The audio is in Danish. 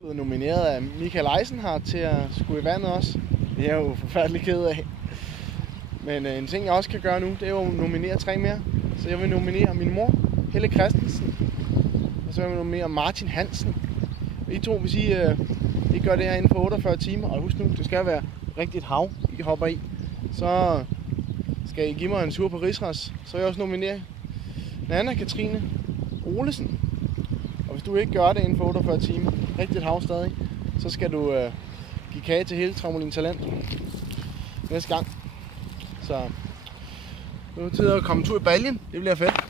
blevet nomineret af Michael Eisenhardt til at skulle i vandet også. Det er jeg jo forfærdelig ked af. Men en ting, jeg også kan gøre nu, det er jo at nominere 3 mere. Så jeg vil nominere min mor, Helle Christensen. Og så vil jeg nominere Martin Hansen. I to, hvis I gør det her inden for 48 timer. Og husk nu, det skal være rigtigt hav, I hopper i. Så skal I give mig en tur på Rigsras. Så vil jeg også nominere Nanna Katrine Olesen. Og hvis du ikke gør det inden for 48 timer, rigtigt hav stadig, så skal du give kage til hele Trampolin Talent næste gang. Så nu er det tid at komme en tur i baljen. Det bliver fedt.